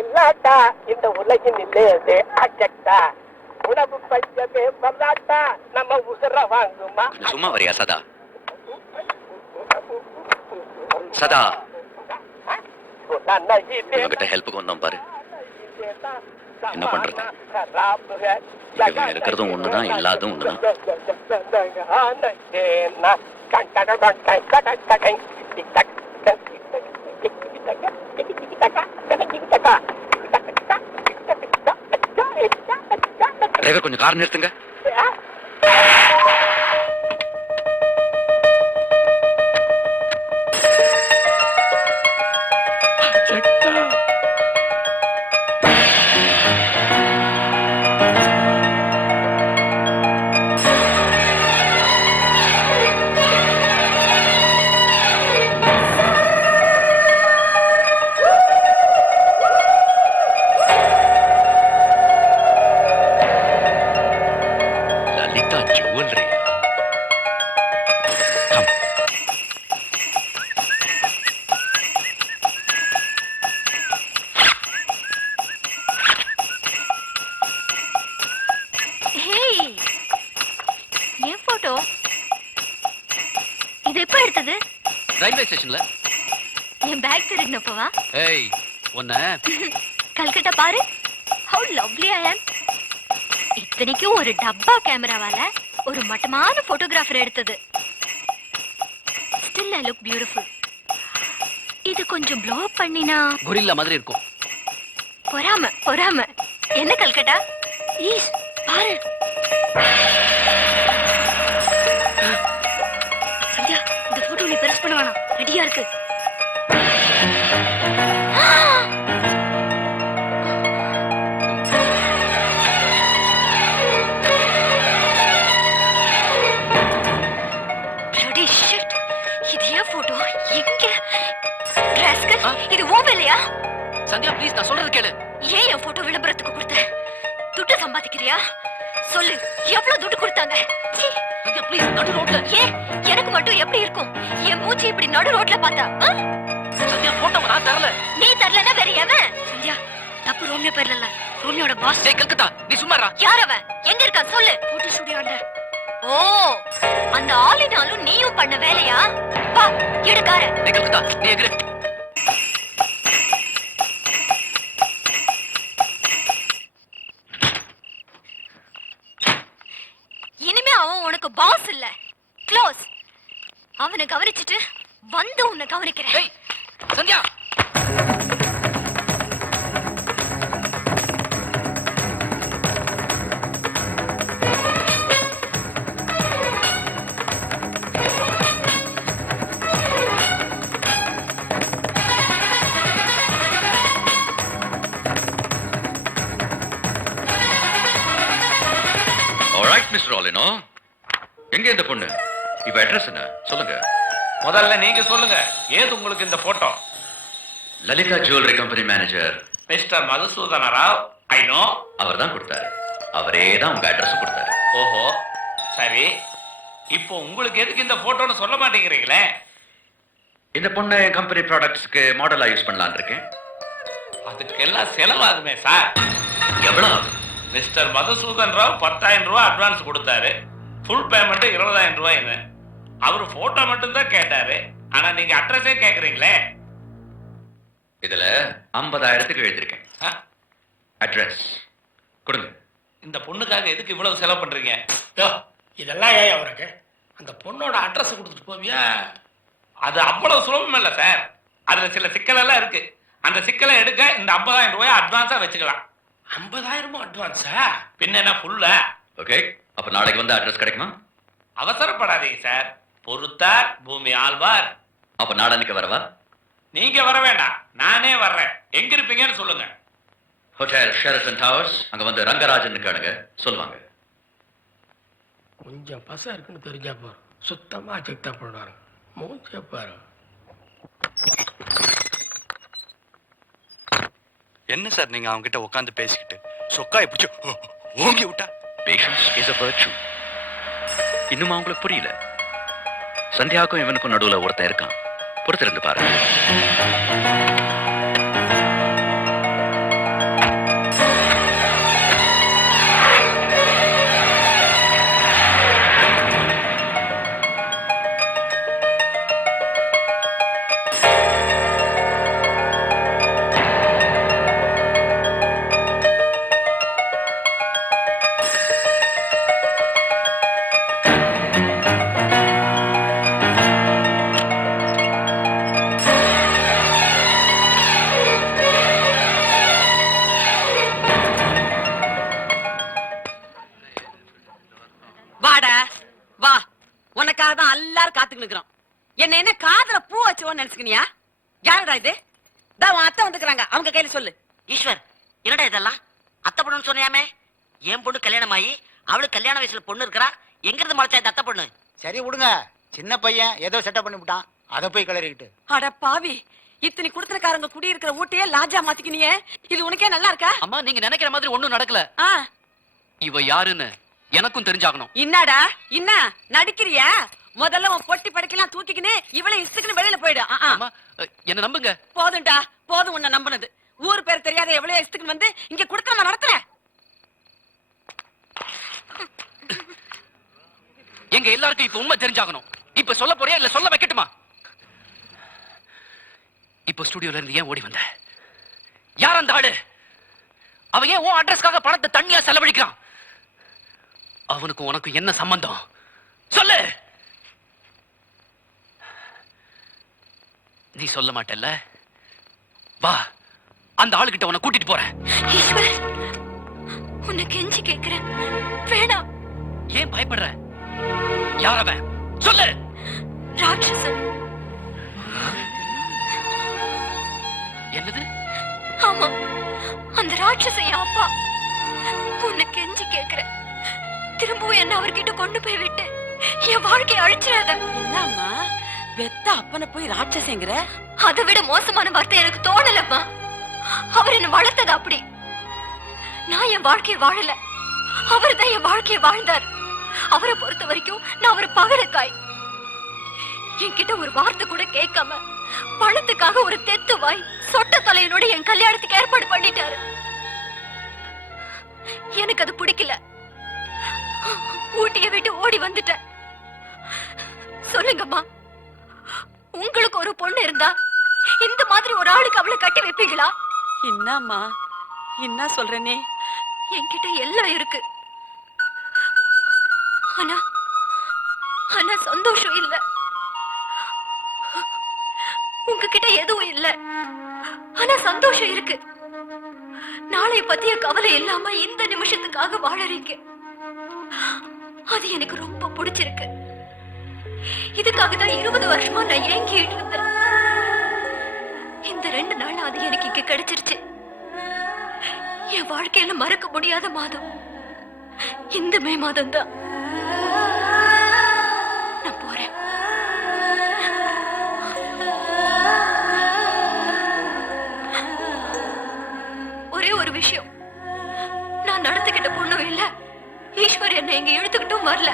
இல்லாட்டா இந்த உலகின் இல்லையே அச்சட்டா உணவு பஞ்சமே வல்லாட்டா நம்ம உசுர வாங்குமா. சும்மா வரியா சதா? சதா உங்ககிட்ட ஹெல்ப்புக்கு வந்தோம் பாரு. என்ன பண்றது? இவங்க இருக்கிறதும் ஒண்ணுதான், இல்லாததும் ஒண்ணுதான். டிரைவர் கொஞ்சம் கார் நிறுத்துங்க. ரயில்வே ஸ்டேஷன்ல என் பேக் திருடினப்பவா? ஏய் ஒண்ணே கல்கட்டா பாரு, how lovely I am. இத்தனைக்கும் ஒரு டப்பா கேமராவால ஒரு மட்டமான போட்டோகிராஃபர் எடுத்தது. Still I look beautiful. இது கொஞ்சம் ப்ளோ பண்ணினா கொரில்லா மாதிரி இருக்கும். பொறாம என்ன கல்கட்டா? ஈஸ் பாரு. சந்தியா, இந்த போட்டோ நீ பிரஸ் பண்ண வேணாம், ரெடியா இருக்கு. இது ஓவலையா? சந்தியா ப்ளீஸ், நான் சொல்றது கேளு. ஏன் என் போட்டோ விளம்பரத்துக்கு கொடுத்த? துட்டு சம்பாதிக்கிறியா? சொல்லு, எவ்வளவு துட்டு கொடுத்தாங்க? சந்தியா ப்ளீஸ், நடு ரோட்ல. ஏன் எனக்கு மட்டும் எப்படி இருக்கும் என் மூஞ்சி இப்படி நடு ரோட்ல பார்த்தா? சந்தியா போட்டோ நான் தரல. நீ தரலனா வேற எவன்? சந்தியா, தப்பு ரோமியோ பேர்ல இல்ல, ரோமியோட பாஸ். டேய் கல்கத்தா, நீ சும்மா இரு. யார் அவன்? எங்க இருக்கான் சொல்லு. போட்டோ ஸ்டுடியோல. ஓ, அந்த ஆளினாலும் நீயும் பண்ண வேலையா? வா எடுக்கார. டேய் கல்கத்தா, நீ எங்க? உனக்கு பாஸ் இல்ல, க்ளோஸ். அவனை கவனிச்சிட்டு வந்து உன்னை கவனிக்கிறேன். ஏய் சந்தியா, ஆல்ரைட் மிஸ்டர் ஆலினோ, எங்க இந்த பொண்ணு? இவ அட்ரஸ் என்ன சொல்லுங்க. முதல்ல நீங்க சொல்லுங்க, ஏது உங்களுக்கு இந்த photo? Lalitha jewellery company manager mister Madhusudhana Rao. I know. அவர் தான் கொடுத்தாரு. அவரே தான் உங்க அட்ரஸ் கொடுத்தாரு. ஓஹோ, சரி. இப்போ உங்களுக்கு எதுக்கு இந்த போட்டோன்னு சொல்ல மாட்டேங்கிறீங்களே? இந்த பொண்ணு என் கம்பெனி ப்ராடக்ட்ஸ்க்கு மாடலா யூஸ் பண்ணலான்னு இருக்கேன். அதுக்கெல்லாம் செலவாகுமே சார். எவ்வளவு? மிஸ்டர் மதுசூதன் ராவ் 10,000 ரூபாய் அட்வான்ஸ் கொடுத்தாரு. Full payment 20,000 ரூபாய்னு. அவரு போட்டோ மட்டும் தான் கேட்டாரு. ஆனா நீங்க அட்ரஸே கேக்குறீங்களே. இதுல 50,000க்கு எழுதிருக்கேன். அட்ரஸ் கொடுங்க. இந்த பொண்ணுக்காக எதுக்கு இவ்வளவு செலவு பண்றீங்க? இதெல்லாம் ஏன் அவருக்கு? அந்த பொண்ணோட அட்ரஸ் கொடுத்துட்டு போவியா? அது அவ்வளவு சுலபம் இல்ல சார். அதுல சில சிக்கல் எல்லாம் இருக்கு. அந்த சிக்கலை எடுக்க இந்த 50,000 ரூபாய் அட்வான்ஸா வச்சுக்கலாம். 50,000 அட்வான்ஸா? பின்ன என்ன ஃபுல்லா? ஓகே, அப்ப நாளைக்கு வந்து அட்ரஸ் கிடைக்குமா? அவசரப்படாதீங்க சார். பொறுத்தார் பூமி ஆழ்வார். அப்ப நாளைக்கு வரவா? நீங்க வர வேண்டாம், நானே வர்றேன். எங்க இருப்பீங்கன்னு சொல்லுங்க. Hotel Sheraton towers. அங்க வந்து ரங்கராஜன் கேளுங்க, சொல்லுவாங்க. கொஞ்சம் பச இருக்குன்னு தெரிஞ்சா போறோம். சுத்தமா செக் தான் பண்ணுவாங்க. மூஞ்ச பாரு. என்ன சார் நீங்க அவங்க கிட்ட உட்காந்து பேசிக்கிட்டு சொக்காய் பிடிச்சு ஓங்கி விட்டா? Patience is a virtue. இன்னும் அவங்களுக்கு புரியல. சந்தியாவுக்கும் இவனுக்கும் நடுவுல ஒருத்தன் இருக்கான். பொறுத்திருந்து பாருங்க. என்ன காதுல பூ வச்சோன்னு நினைச்சுக்கினியா? யாருடா இது? உன் அத்தை வந்துக்கிறாங்க, அவங்க கையில சொல்லு. ஈஸ்வர், என்னடா இதெல்லாம்? அத்தை பொண்ணுன்னு சொன்னியாமே, என் பொண்ணு கல்யாணம் ஆகி அவளுக்கு கல்யாண வயசுல பொண்ணு இருக்கிறா. எங்க இருந்து முளைச்சா இந்த அத்தை பொண்ணு? சரி விடுங்க, சின்ன பையன் ஏதோ செட்டப் பண்ணி விட்டான், அதை போய் கிளறிக்கிட்டு. அட பாவி, இத்தனை குடுத்தனக்காரங்க குடி இருக்கிற ஊட்டையே லாஜா மாத்திக்கினியே, இது உனக்கே நல்லா இருக்கா? அம்மா, நீங்க நினைக்கிற மாதிரி ஒண்ணும் நடக்கல. இவ யாருன்னு எனக்கும் தெரிஞ்சாகணும். என்னடா என்ன நடிக்கிறியா? முதல்ல உன் பொட்டி படைக்கலாம் தூக்கிக்கின்னு இவளை இசுக்குன்னு வெளியில போயிடு. என்ன நம்புங்க. போதும்டா, போதும் உன்னை நம்பினது. ஊர் பேர் தெரியாத எவ்வளவு இசுக்குன்னு வந்து இங்க குடுக்கறமா நடத்துற. எங்க எல்லாருக்கும் இப்ப உண்மை தெரிஞ்சாகணும். இப்ப சொல்ல போறியா இல்ல சொல்ல வைக்கட்டுமா? இப்ப ஸ்டுடியோல இருந்து ஏன் ஓடி வந்த? யார் அந்த ஆளு? அவன் ஏன் உன் அட்ரஸ்க்காக பணத்தை தண்ணியா செலவழிக்கிறான்? அவனுக்கு உனக்கு என்ன சம்பந்தம்? சொல்லு. நீ சொல்ல மாட்டல்ல? வா, அந்த ஆளுகிட்ட உன்னை கூட்டிட்டு போறேன். ஈஸ்வர், உன்னை கெஞ்சி கேக்குறேன், வேணாம். ஏன் பயப்படுற? யார் அவன்? சொல்லு. ராட்சசன். என்னது? ஆமா, அந்த ராட்சசன் என் அப்பா. உன்னை கெஞ்சி கேக்குறேன், திரும்பவும் என்ன அவர்கிட்ட கொண்டு போய் விட்டு என் வாழ்க்கையை அழிச்சிடாத. என்னம்மா, பெத்த அப்பனை போய் ராட்சசங்கிற? அதை விட மோசமான வார்த்தை எனக்கு தோணலம்மா. அவர் என்ன வளர்த்தது அப்படி. நான் என் வாழ்க்கையை வாழல, அவர் தான் என் வாழ்க்கையை வாழ்ந்தார். அவரை பொறுத்த வரைக்கும் நான் ஒரு பகடக்காய். என்கிட்ட ஒரு வார்த்தை கூட கேட்காம பணத்துக்காக ஒரு தெத்து வாய் சொட்ட தலையனோட என் கல்யாணத்துக்கு ஏற்பாடு பண்ணிட்டாரு. எனக்கு அது பிடிக்கல. ஊட்டியை விட்டு ஓடி வந்துட்டேன். சொல்லுங்கம்மா, உங்களுக்கு ஒரு பொண்ணு இருந்தா இந்த மாதிரி ஒரு ஆளுக்கு அவளை கட்டி வைப்பீங்களா? என்னம்மா என்ன சொல்றனே? என்கிட்ட எல்லாம் இருக்கு, ஆனா ஆனா சந்தோஷம் இல்ல. உங்ககிட்ட எதுவும் இல்ல, ஆனா சந்தோஷம் இருக்கு. நாளை பத்திய கவலை இல்லாம இந்த நிமிஷத்துக்காக வாழறீங்க. அது எனக்கு ரொம்ப பிடிச்சிருக்கு. இதுக்காக தான் 20 வருஷமா நான் ஏங்கிட்டு இருந்தேன். இந்த 2 நாள் அது எனக்கு இங்க கிடைச்சிருச்சு. என் வாழ்க்கையில மறக்க முடியாத மாதம் இந்த மே மாதம் தான். நான் போறேன். ஒரே ஒரு விஷயம், நான் நடத்துக்கிட்ட பொண்ணும் இல்ல, ஈஸ்வர் என்னை இங்க இழுத்துக்கிட்டும் வரல.